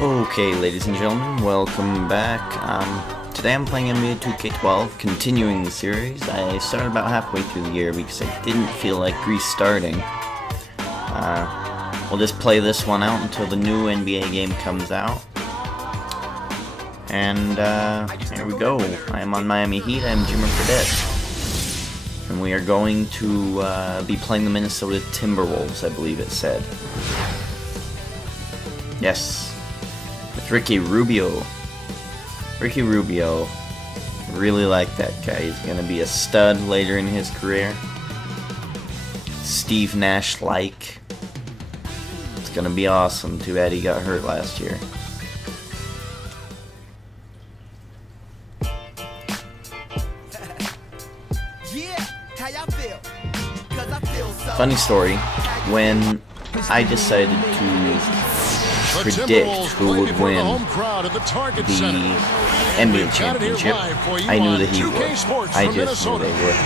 Okay, ladies and gentlemen, welcome back. Today I'm playing NBA 2K12, continuing the series. I started about halfway through the year because I didn't feel like restarting. We'll just play this one out until the new NBA game comes out. And here we go. I am on Miami Heat. I am Jimmer Fredette. And we are going to be playing the Minnesota Timberwolves, I believe it said. Yes. With Ricky Rubio. Ricky Rubio. Really like that guy. He's going to be a stud later in his career. Steve Nash-like. It's going to be awesome. Too bad he got hurt last year. Funny story, when I decided to predict who would win the NBA championship, I knew the Heat would. I just knew they would.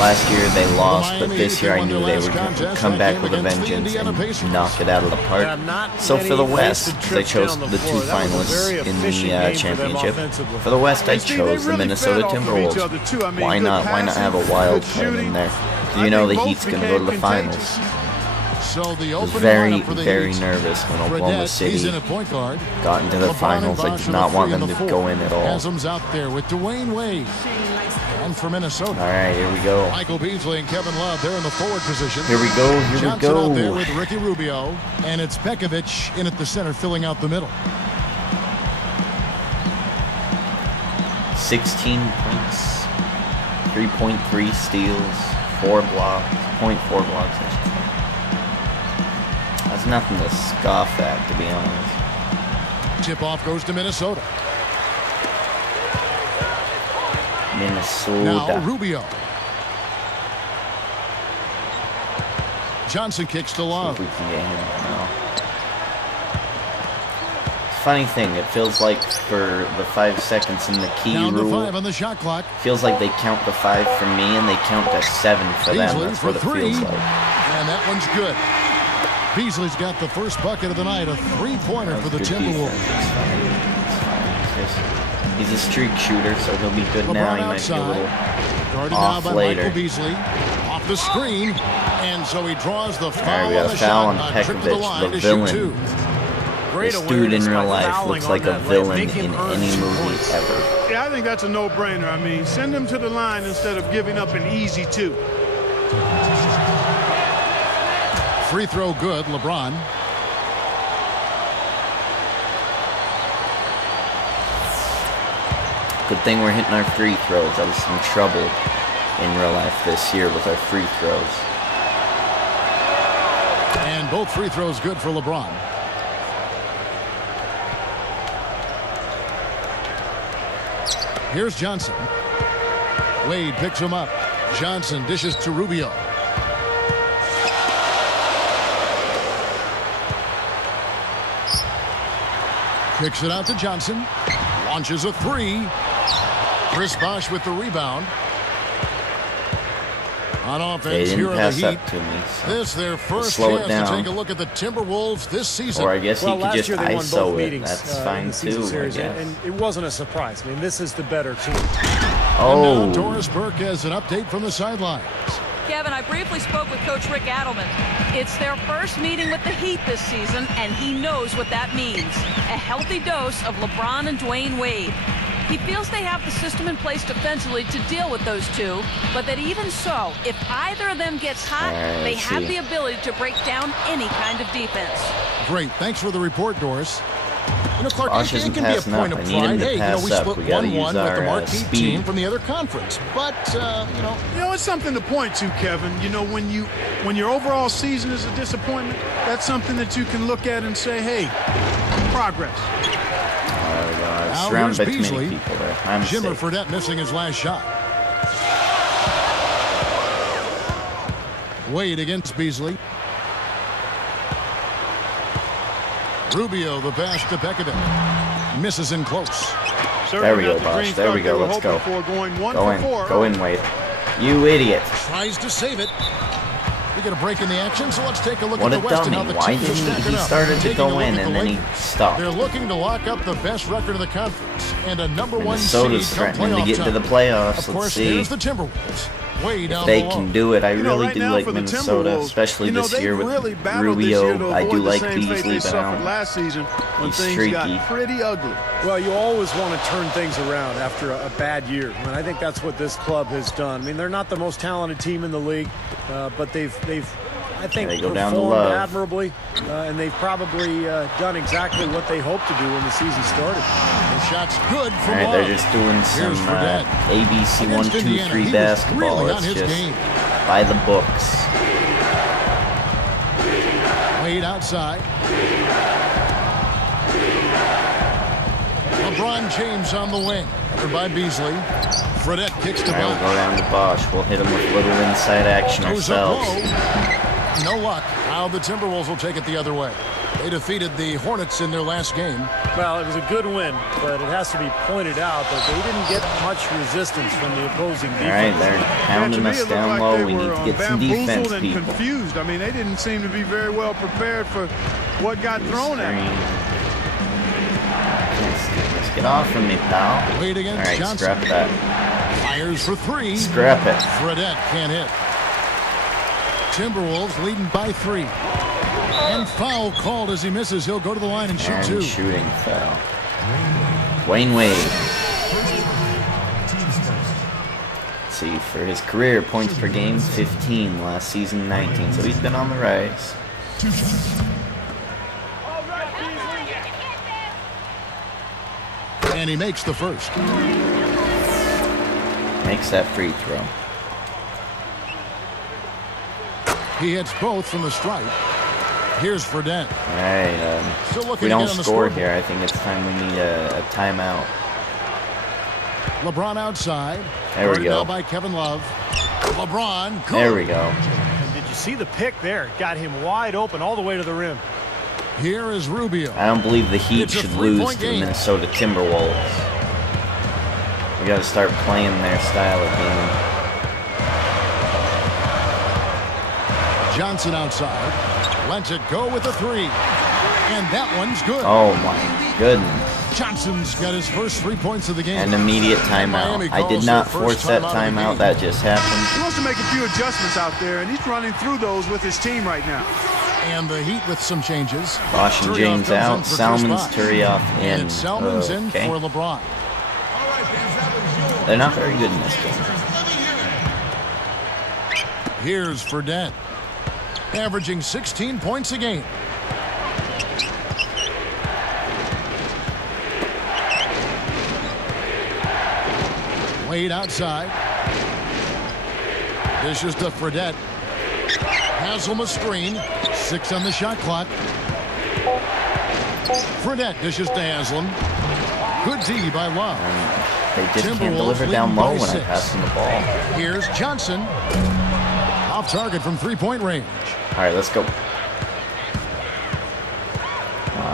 Last year they lost, but this year I knew they would come back with a vengeance and knock it out of the park. So for the West, because I chose the two finalists in the championship, for the West I chose the Minnesota Timberwolves. Why not? Why not have a wild card in there? You know the Heat's going to go to the finals. I was very, very nervous when Oklahoma City got into the finals. I did not want them to go in at all. Alright, here we go. Michael Beasley and Kevin Love, they're in the forward position. Here we go, here we go. Out there with Ricky Rubio, and it's Pekovic in at the center, filling out the middle. 16 points, 3.3 steals, 4 blocks, 0.4 blocks, I should say. That's nothing to scoff at, to be honest. Tip-off goes to Minnesota. Minnesota. Now Rubio. Johnson kicks to Love. See if we can get him now. Funny thing, it feels like for the 5 seconds in the key down to rule, 5 on the shot clock. Feels like they count to 5 for me and they count to 7 for them. Beasley That's for what it 3. feels like. And that one's good. Beasley's got the first bucket of the night, a 3-pointer for the Timberwolves. He's a streak shooter, so he'll be good LeBron now. He might be a little guarded off now by later. Michael Beasley. Off the screen, and so he draws the foul. Alright, we got a foul on Pekovic, the villain. This dude in real life looks like a villain in any movie ever. Yeah, I think that's a no-brainer. I mean, send him to the line instead of giving up an easy 2. Free throw good, LeBron. Good thing we're hitting our free throws. I was in trouble in real life this year with our free throws. And both free throws good for LeBron. Here's Johnson. Wade picks him up. Johnson dishes to Rubio. Kicks it out to Johnson. Launches a 3. Chris Bosh with the rebound. On offense, here are the Heat. This their first chance to take a look at the Timberwolves this season. Or I guess he could just ISO it. That's fine too, I guess. And it wasn't a surprise. I mean, this is the better team. Oh. And now Doris Burke has an update from the sidelines. Kevin, I briefly spoke with Coach Rick Adelman. It's their first meeting with the Heat this season, and he knows what that means. A healthy dose of LeBron and Dwayne Wade. He feels they have the system in place defensively to deal with those two, but that even so, if either of them gets hot, they have the ability to break down any kind of defense. Great. Thanks for the report, Doris. You know, Clark, Bosh it can be a point of pride. Hey, we split 1-1 with the marquee team from the other conference. But, you know, it's something to point to, Kevin. You know, when your overall season is a disappointment, that's something that you can look at and say, hey, progress. Surrounded by too many people there. I'm Jimmer Fredette missing his last shot. Wade against Beasley. Rubio, the pass to Pekovic. Misses in close. There we go, Bosh. There we go. Let's go. Go in. Go in, Wade. You idiot. Tries to save it. We get a break in the action, so let's take a look What at a the West and dummy. how the Why teams are didn't he stacking up. started to Taking a go look in at and the then he Lakers. stopped. They're looking to lock up the best record of the conference and a number one Minnesota's seed come threatening to playoff get to the time. playoffs. Of Let's course, see. here's the Timberwolves. Way down If they below. can do it, I really right do now like for the Minnesota, Timberwolves, especially this they year with really battled this year Rubio. to I do avoid the like same fate Beasley, they but suffered last season when he's things streaky. got pretty ugly. Well, you always want to turn things around after a bad year, and I think that's what this club has done. I mean, they're not the most talented team in the league, but they've I think, They go down to performed love. admirably, and they've probably done exactly what they hoped to do when the season started. The shot's good from Alright, Love. they're just doing some Here's Fredette. ABC 1, Against 2, Indiana, 3 he was basketball. really on It's his just game. by the books. Wade outside. LeBron James on the wing. Covered by Beasley. Fredette kicks to Alright, we'll go Bosch. down to Bosch. We'll hit him with a little inside action Goes up ourselves. low. No luck. Now the Timberwolves will take it the other way. They defeated the Hornets in their last game. Well, it was a good win, but it has to be pointed out that they didn't get much resistance from the opposing defense. Alright, they're pounding us down low. We need to get some defense, and people. confused. I mean, they didn't seem to be very well prepared for what got thrown at them. Let's get off from me, pal. Wade against Alright, Johnson. scrap that. Fires for three. Scrap it. Fredette can't hit. Timberwolves leading by 3. And foul called as he misses. He'll go to the line and shoot And 2. shooting foul. Wayne Wade. Let's see, for his career, points per game, 15. Last season, 19. So he's been on the rise. And he makes the first. Makes that free throw. He hits both from the stripe. Here's Fredette. Alright, Still if looking we to don't get on the score scoreboard. here, I think it's time we need a timeout. LeBron outside. There we Guarded go. now by Kevin Love. LeBron. Good. There we go. And did you see the pick there? It got him wide open all the way to the rim. Here is Rubio. I don't believe the Heat It's a should three-point lose to the game. Minnesota Timberwolves. We got to start playing their style of game. Johnson outside. Lets it go with a 3. And that one's good. Oh my goodness. Johnson's got his first 3 points of the game. An immediate Miami timeout. I did calls not their first force that timeout of the timeout. game. That just happened. He wants to make a few adjustments out there, and he's running through those with his team right now. And the Heat with some changes. Bosch and Turioff James comes in out. for Chris Salmon's Bosh. Turioff And in. it's Salmon's in Okay. for LeBron. They're not very good in this game. Here's Fredette. Averaging 16 points a game. Wade outside. Dishes to Fredette. Haslam a screen. 6 on the shot clock. Fredette dishes to Haslam. Good D by Love. They just can't Timberwolves deliver down leading low by when I 6. pass them the ball. Here's Johnson. Off target from 3-point range. All right, let's go.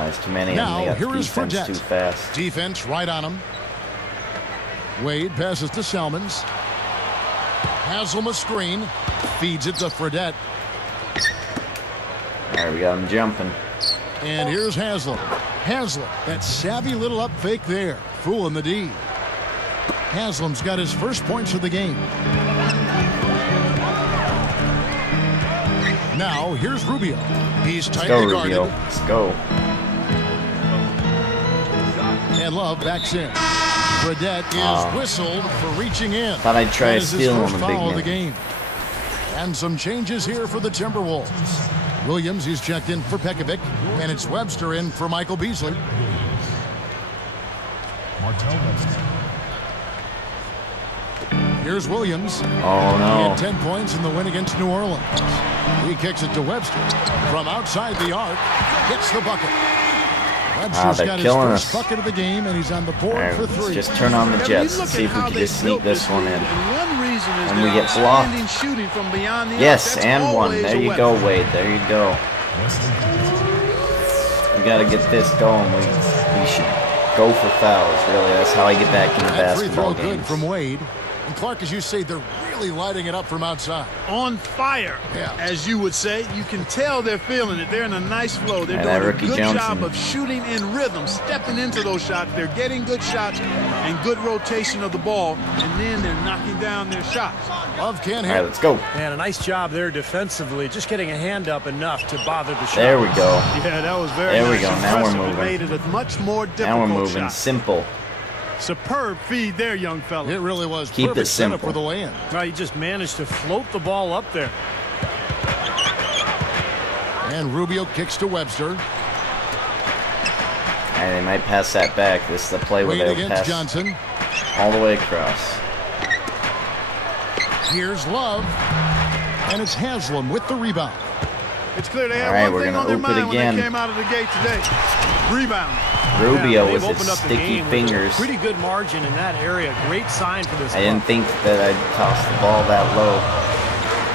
There's too many of them. Now, They got here the is defense Fredette. too fast. Defense right on him. Wade passes to Salmons. Haslam a screen. Feeds it to Fredette. All right, we got him jumping. And here's Haslam. Haslam, that savvy little up fake there. Fooling the D. Haslam's got his first points of the game. Now, here's Rubio. He's Let's tightly go, guarded. Rubio. Let's go. And Love backs in. Fredette is whistled for reaching in. Thought I'd try That a is his steal first on the big foul of the man. game. And some changes here for the Timberwolves. Williams, he's checked in for Pekovic. And it's Webster in for Michael Beasley. Here's Williams. Oh, He no. had 10 points in the win against New Orleans. He kicks it to Webster. From outside the arc, hits the bucket. Webster's they're got his killing first us. bucket of the game, and he's on the board All right, for let's 3. just turn on the Kevin, Jets you and look see at if we how can they just sneak built this one league, in. And one reason is And their we get blocked. outstanding shooting from beyond the arc. Yes, That's and one. always There a you weapon. go, Wade. There you go. We got to get this going. We should go for fouls, really. That's how I get back into That free throw basketball good games. from Wade. And Clark, as you say, they're really lighting it up from outside. On fire, as you would say. You can tell they're feeling it. They're in a nice flow. They're doing a good job of shooting in rhythm, stepping into those shots. They're getting good shots and good rotation of the ball, and then they're knocking down their shots. Love can't hit. All right, let's go. Man, a nice job there defensively, just getting a hand up enough to bother the shot. There we go. Yeah, that was very There we nice. go. Now we're Impressive. It moving. made it a much more difficult Now we're moving. shot. Simple. Superb feed there, young fella. It really was. Keep perfect it setup simple. for the lay-in. Well, he just managed to float the ball up there. And Rubio kicks to Webster. And they might pass that back. This is the play where Wade they'll against pass Johnson. all the way across. Here's Love. And it's Haslam with the rebound. It's clear they All had right, one we're thing gonna on their oop it mind when again. they came out of the gate today. Rebound. Rubio they've with his opened up the sticky game with a fingers. Pretty good margin in that area. Great sign for this I didn't club. think that I'd toss the ball that low.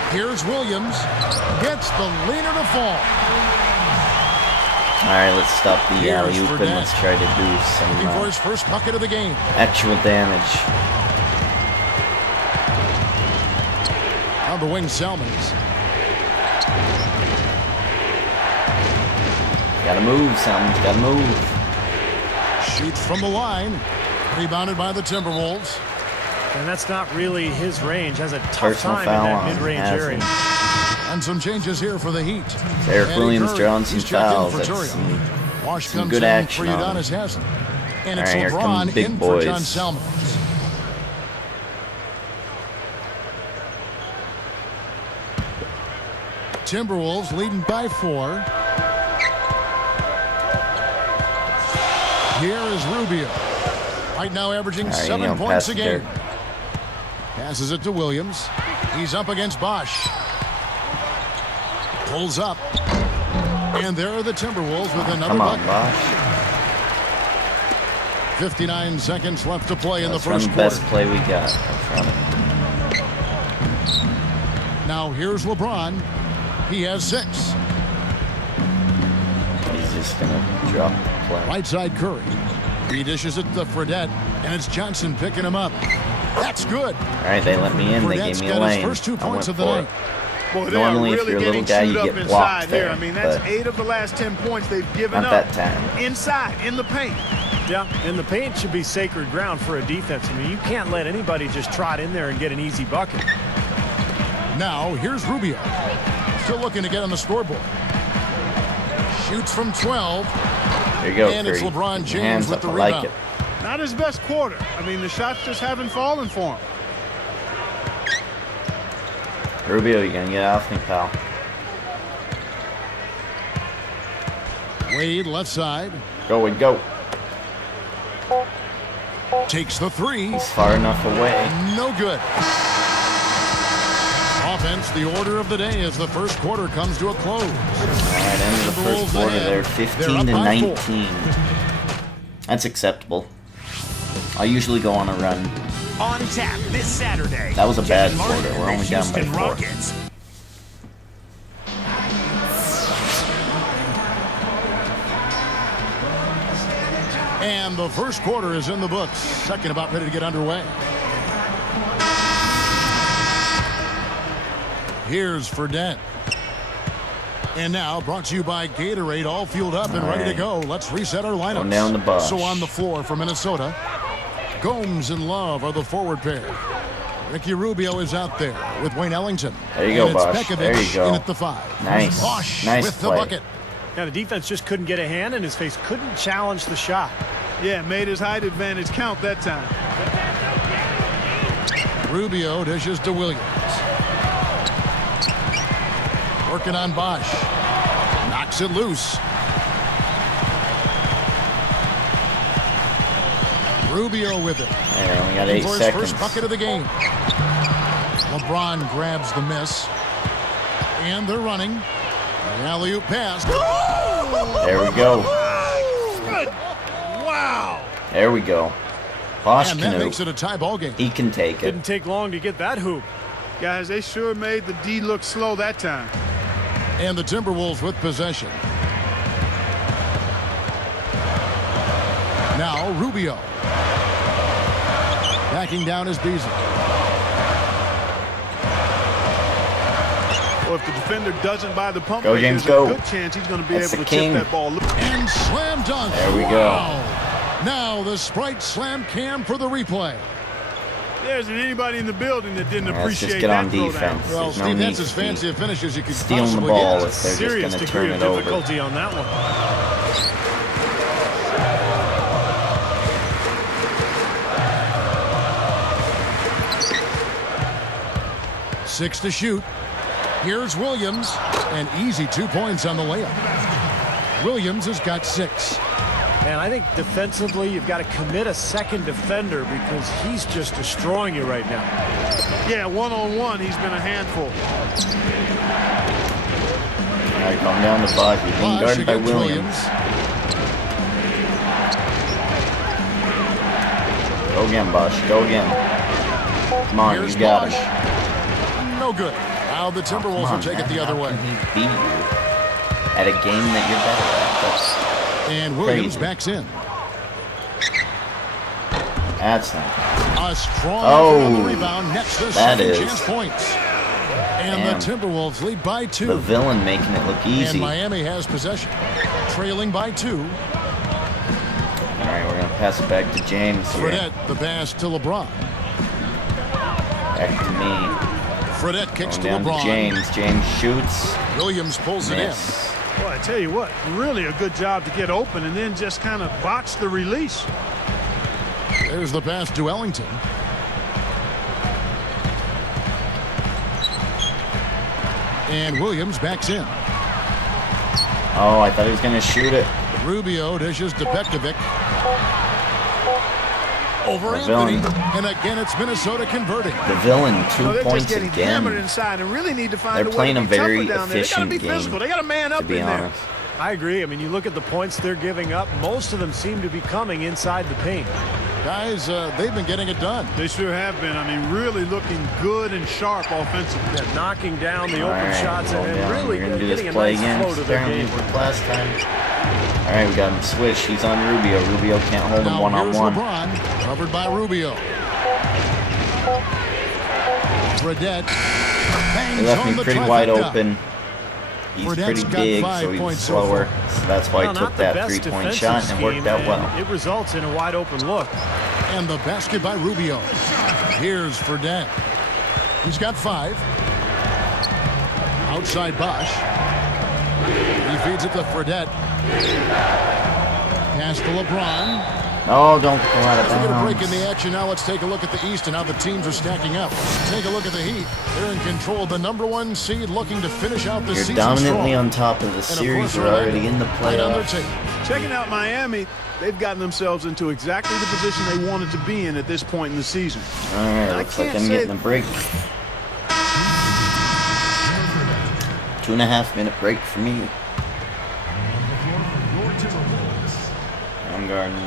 Here's Williams. Gets the leaner to fall. All right, let's stop the Here's alley-oop and Fredette. let's try to do Looking some for his first bucket of the game. actual damage. On the wing, Salmons. Gotta move, Salmons. Gotta move. Shoots from the line. Rebounded by the Timberwolves. And that's not really his range. Has a tough Personal time foul in on that mid-range Haslam. area. And some changes here for the Heat. Eric Eddie Williams Curry, drawing some he's checked in fouls. for That's Turion. some Wash some comes good in action for on Udonis him. Haslam. And All it's right, here come LeBron the big in boys. for John Salmons. Timberwolves leading by 4. Here is Rubio. Right now averaging All right, 7 you know, points pass a it game. there. Passes it to Williams. He's up against Bosch. Pulls up. And there are the Timberwolves with another Come on, bucket. Bosch. 59 seconds left to play in the Let's run first the quarter. best play we got. Let's run it. Now here's LeBron. He has 6. He's just gonna drop the play. Right side Curry. He dishes it to Fredette, and it's Johnson picking him up. That's good. All right, they let me in. They Fredette's gave me a got his lane. first 2 I points went of the for night. it. Boy, they Normally, are if really you're a little getting guy, you chewed get up inside blocked here. there, I mean, that's but 8 of the last 10 points they've given not up. that time. Inside, in the paint. Yeah, and the paint should be sacred ground for a defense. I mean, you can't let anybody just trot in there and get an easy bucket. Now here's Rubio. Still looking to get on the scoreboard. Shoots from 12. There you go, And it's Curry. LeBron Keep James your hands with up. the I like rebound. it. Not his best quarter. I mean, the shots just haven't fallen for him. Rubio, you gonna get off me, pal. Wade left side. Go, Wade, go. Takes the 3. He's far enough away. No good. Offense, the order of the day as the first quarter comes to a close. All right, end of the first Timberwolves quarter ahead. there, They're 15 up to by 4. 19. That's acceptable. I usually go on a run. On tap this Saturday. That was a bad Kevin Martin quarter. and We're the only down by Houston 4. Rockets. And the first quarter is in the books. Second about ready to get underway. Here's Fredette. And now brought to you by Gatorade, all fueled up and ready to go. Let's reset our lineups. Going down the Bosch. So on the floor for Minnesota, Gomes and Love are the forward pair. Ricky Rubio is out there with Wayne Ellington. There you go, and it's Bosch. Pekovic There you go. in at the 5. Nice. Bosch Nice with play. the bucket. Yeah, the defense just couldn't get a hand in his face, couldn't challenge the shot. Yeah, made his height advantage count that time. Rubio dishes to Williams. Working on Bosch. Knocks it loose. Rubio with it. There, we got 8 For his seconds. first bucket of the game. LeBron grabs the miss. And they're running. The alley-oop pass. There we go. Wow. There we go. Bosch And that can makes hoop. it a tie ball game. He can take it. Didn't take long to get that hoop. Guys, they sure made the D look slow that time. And the Timberwolves with possession. Now Rubio. Backing down is Beasley. Well, if the defender doesn't buy the pump, Go, James, there's go. a good chance he's going to be That's able to the king. tip that ball. And slam dunk. There we go. Wow. Now the Sprite slam cam for the replay. There isn't anybody in the building that didn't Let's appreciate just get that on throwdown. defense. Well, There's no Steve, need that's to as fancy a finish as you could stealing the possibly ball get. if they're Serious just going to degree turn of it over. difficulty on that one. 6 to shoot. Here's Williams. An easy 2 points on the layup. Williams has got 6. And I think defensively, you've got to commit a second defender because he's just destroying you right now. Yeah, one-on-one, he's been a handful. All right, going down the block. You're being guarded by Williams. Go again, Bosch. Go again. Come on, Here's you got Bosch. him. No good. Now the Timberwolves will take it the other way. How can he beat you at a game that you're better at? And Williams crazy. backs in. That's not. A strong Oh, the rebound nets the that second is. chance points. And Damn. the Timberwolves lead by 2. The villain making it look And easy. All Miami has possession. Trailing by 2. right, we're going to pass it back to James here. Fredette, the pass to LeBron. Back to me. Fredette kicks Going to down LeBron. to James. James shoots. Williams pulls it Miss. Well, I tell you what, really a good job to get open and then just kind of botch the release. in. There's the pass to Ellington. And Williams backs in. Oh, I thought he was going to shoot it. Rubio dishes to Pekovic. Over The Anthony. villain. And again, it's Minnesota converting. The villain, 2 They're just points getting hammered again. inside and really need to find They're a way playing to a be tougher very down there. They got to efficient be game, physical. They got to man up to be in there. honest. I agree. I mean, you look at the points they're giving up. Most of them seem to be coming inside the paint. Guys, they've been getting it done. They sure have been. I mean, really looking good and sharp offensively. Yeah, knocking down the All open right, shots going and down. really We're gonna do getting this a play nice again. flow to their Apparently game. it worked last time. All right, we got him switched. He's on Rubio. Rubio can't hold him Now here's one-on-one. LeBron, covered by Rubio. Fredette He bangs left on me the pretty wide trifecta. open. He's Fredette's pretty got big, 5 so he's points so slower. far. So that's why Well, he not took the that best three-point defensive shot and it worked scheme, out and well. It results in a wide open look. And the basket by Rubio. Here's Fredette. He's got 5. Outside Bosch. He feeds it to Fredette. Pass to LeBron. Oh, don't go out of As we get a break in bounds. the action now, let's take a look at the East and how the teams are stacking up. Take a look at the Heat. They're in control of the #1 seed, looking to finish out the You're season dominantly strong. on top of the And of series. course, We're already in the right on their playoffs. tape. Checking out Miami, they've gotten themselves into exactly the position they wanted to be in at this point in the season. All right, I looks like can't I'm say- getting a break. 2.5 minute break for me. I'm guarding.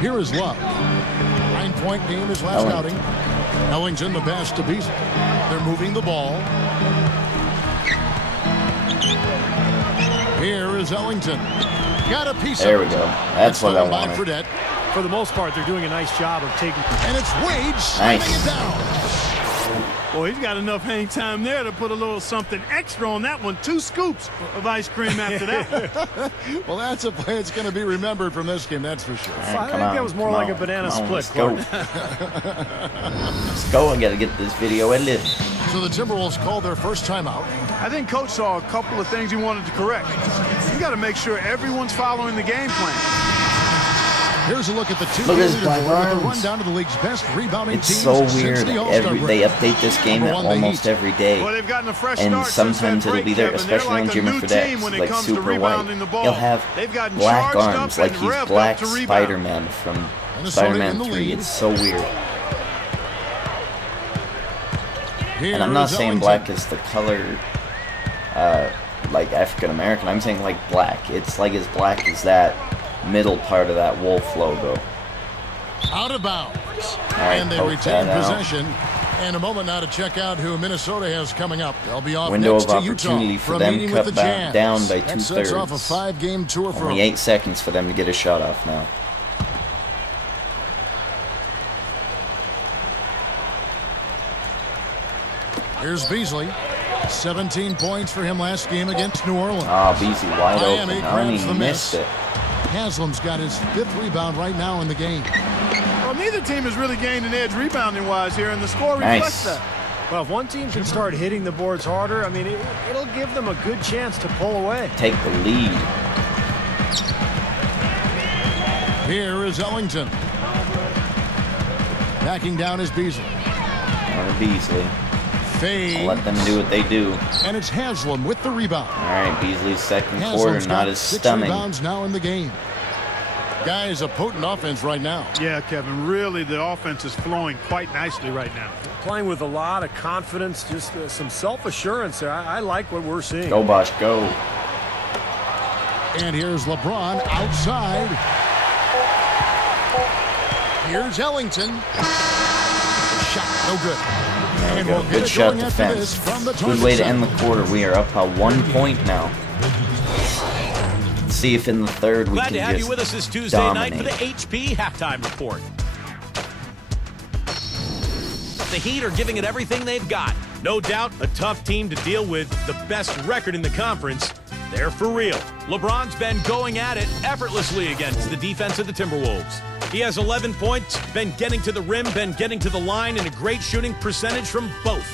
Here is Love. 9-point game his last Ellington. outing. Ellington the pass to Beasley. They're moving the ball. Here is Ellington. Got a piece There of we it. go. That's what I stolen by wanted. Fredette. For the most part, they're doing a nice job of taking. And it's Wade slamming Nice. it down. Well, he's got enough hang time there to put a little something extra on that one. 2 scoops of ice cream after that one. Well, that's a play that's going to be remembered from this game, that's for sure. All I right, think come on, that was more come like on, a banana come on, split, Let's go. Let's go. I got to get this video edited. So the Timberwolves called their first timeout. I think Coach saw a couple of things he wanted to correct. You got to make sure everyone's following the game plan. Here's a look at the two. Look at his black The arms. rundown to the league's best rebounding It's teams so since weird. the All-Star break. They update this game Number one, the almost Heat. every day. Well, they've gotten a fresh And start since sometimes that it'll break, be there, Kevin. They're especially on like a Jimmy new Fredette, team when it like comes super to white. rebounding the ball. He'll have They've gotten black charged arms up like and he's revved Black up to rebound. Spider-Man from Minnesota Spider-Man in the 3. lead. It's so weird. Here And I'm not is saying Ellington. black is the color, like African-American. I'm saying like black. It's like as black as that middle part of that wolf logo. Out of bounds. right, And they poke retain that out. possession. And a moment now to check out who Minnesota has coming up. They'll be off Window next of to Utah opportunity for from them meeting cut with the back Jazz. down by That sets off a 2/3. 5-game tour for Only them. 8 seconds for them to get a shot off now. Here's Beasley. 17 points for him last game against New Orleans. Beasley wide Miami open. grabs the He miss. missed it. Haslam's got his 5th rebound right now in the game. Well, neither team has really gained an edge rebounding-wise here, and the score reflects that. Well, if one team can start hitting the boards harder, I mean, it'll give them a good chance to pull away. Take the lead. Here is Ellington. Backing down is Beasley. Beasley. Fade. I'll let them do what they do. And it's Haslam with the rebound. All right, Beasley's second Haslam's quarter, not got his 6 stomach. rebounds now in the game. Guy is a potent offense right now. Yeah, Kevin, really the offense is flowing quite nicely right now. Playing with a lot of confidence, just some self-assurance there. I like what we're seeing. Go, Bosch, go. And here's LeBron outside. Here's Ellington. Shot, no good. There And we go. we'll get Good it shot going after this defense. from the Good way to target end the quarter. We are up by 1 point now. Let's see if in the third we Glad can to have just you with us this Tuesday dominate. night for the HP halftime report. The Heat are giving it everything they've got. No doubt a tough team to deal with, the best record in the conference. They're for real. LeBron's been going at it effortlessly against the defense of the Timberwolves. He has 11 points, been getting to the rim, been getting to the line, and a great shooting percentage from both.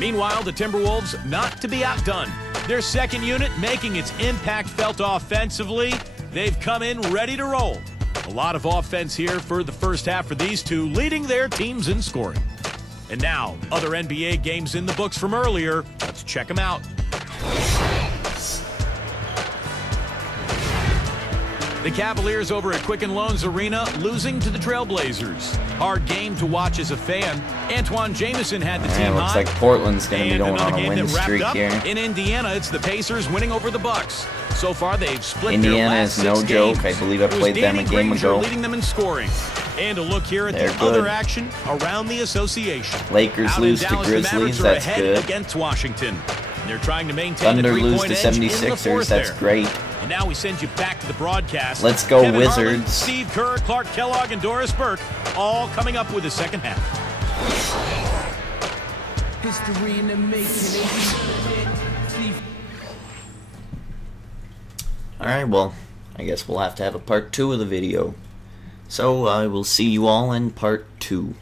Meanwhile, the Timberwolves not to be outdone. Their second unit making its impact felt offensively. They've come in ready to roll. A lot of offense here for the first half for these two, leading their teams in scoring. And now, other NBA games in the books from earlier. Let's check them out. The Cavaliers over at Quicken Loans Arena losing to the Trailblazers. Hard game to watch as a fan. Antoine Jamison had the team looks high. like Portland's going to be And going on another a game win that wrapped streak up here. in Indiana, it's the Pacers winning over the Bucks. So far, they've split Indiana their last is no 6 joke. games. I believe I It was played them Danny a game Granger ago. leading them in scoring. And a look here at They're the good. other action around the association. Lakers Out in lose to Dallas, the Grizzlies. Mavericks are That's ahead good. against Washington. And they're trying to maintain Thunder a lose three-point to edge in the 76ers. fourth That's there. great. And now we send you back to the broadcast. Let's go, Kevin Harlan, Wizards. Steve Kerr, Clark Kellogg, and Doris Burke all coming up with the second half. History in the making. Alright, well, I guess we'll have to have a part 2 of the video. So I will see you all in part 2.